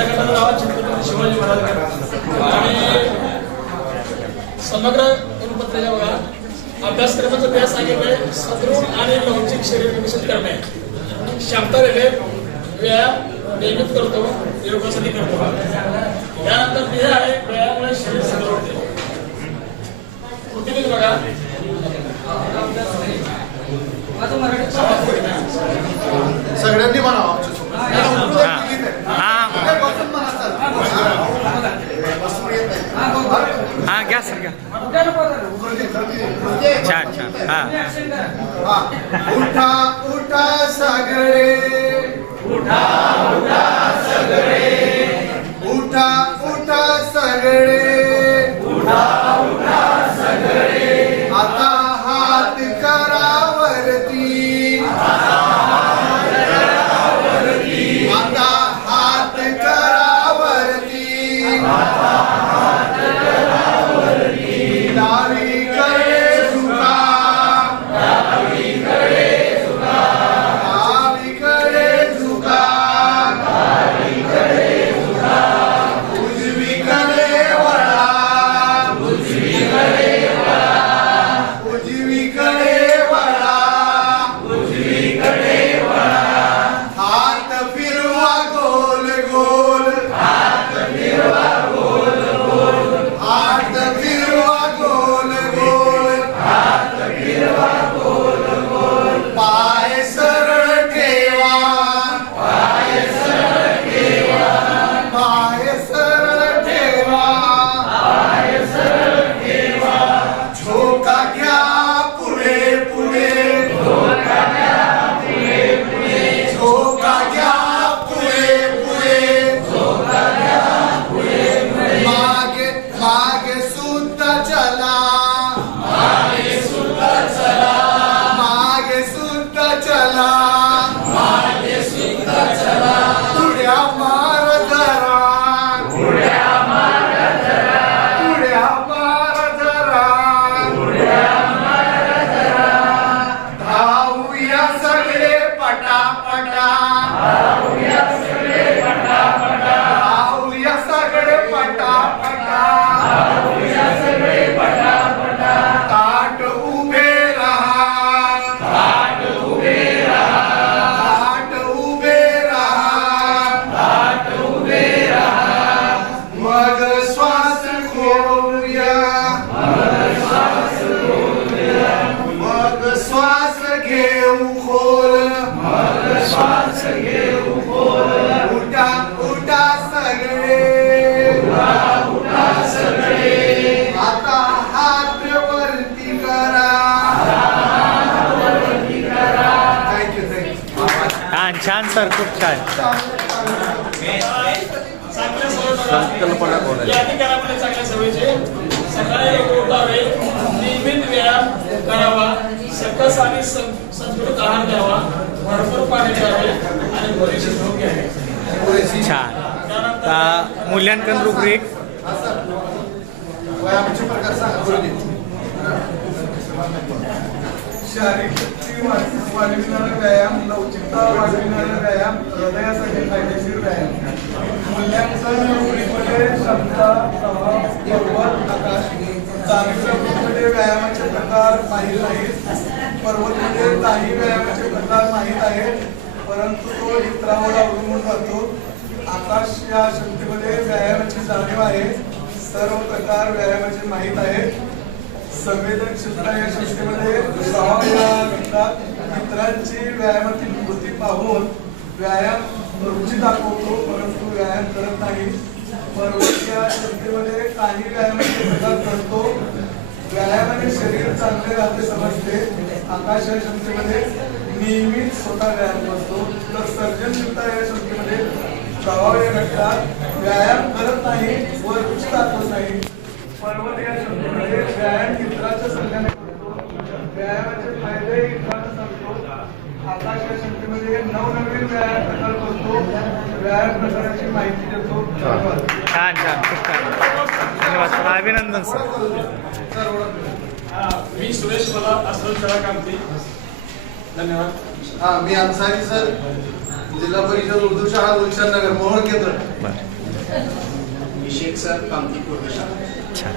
प्रजागणाचं नाव छत्रपती शिवाजी महाराज आणि समग्र गुणपत्रिका बघा. अभ्यासक्रमाचं ते सांगितलंय सदृढ आणि लवचिक शरीर विकसित करणे. क्षमता रेल्वे व्यायाम नियमित करतो योगासनी करतो. त्यानंतर ते आहे व्यायामुळे शरीर सदृढ होते कृतीने बघा सगळ्यांनी म्हणावं आमच्यासोबत. हा काय बसून म्हणा चालतं. बसून येत नाही. हा घ्या सर घ्या छान छान हा हा. उठा उठा सागरे. उठा. सर खूप छान चांगल्या सवयीचे सकाळी उठावे नियमित व्यायाम करावा. सकस आणि सं- संतुलित आहार घ्यावा भरपूर पाणी प्यावे आणि पुरेशी झोप घ्यावी. छान. आता मूल्यांकन रुब्रिक. प्रकार सांगा शारीरिक. शक्ती वाढविणारा व्यायाम लवचिकता वाढविणारा व्यायाम हृदयासाठी फायदेशीर व्यायाम. मूल्यांकन रुपरीमध्ये क्षमता प्रभाव पर्वत आकाश व्यायामाचे प्रकार माहीत नाहीत पर्वतमध्ये काही व्यायामाचे प्रकार माहीत आहेत. परंतु तो चित्रावर अवलंबून राहतो. आकाश या शक्तीमध्ये व्यायामाची जाणीव आहे. सर्व प्रकार व्यायामाचे माहीत आहेत. संवेदनशीलता या संस्थेमध्ये सहा वेळा मित्रात मित्रांची व्यायामातील कृती पाहून व्यायाम रुची दाखवतो परंतु व्यायाम करत नाही. पर्वत या सृष्टीमध्ये काही व्यायामाचे प्रकार करतो. व्यायामाने शरीर चांगले राहते समजते. आकाश या संस्थेमध्ये नियमित स्वतः व्यायाम करतो. तर सर्जनशीलता या संस्थेमध्ये प्रभाव या घटकात व्यायाम करत नाही व रुची दाखवत नाही. पर्वत या संस्थेमध्ये व्यायाम मित्राच्या सल्ल्याने करतो. व्यायामाचे फायदे मित्रांना सांगतो. आकाश शक्तीमध्ये नवनवीन व्यायाम प्रकार करतो व्यायाम प्रकाराची माहिती देतो. छान छान. खूप छान. धन्यवाद. सर अभिनंदन सर. हा, मी सुरेश मला अस्सल कामती धन्यवाद. हा मी अन्सारी सर. जिल्हा परिषद उर्दू शाळा गुलशन नगर मोहोळ केंद्र. बरं. सर कामती पूर्ण शाळा छान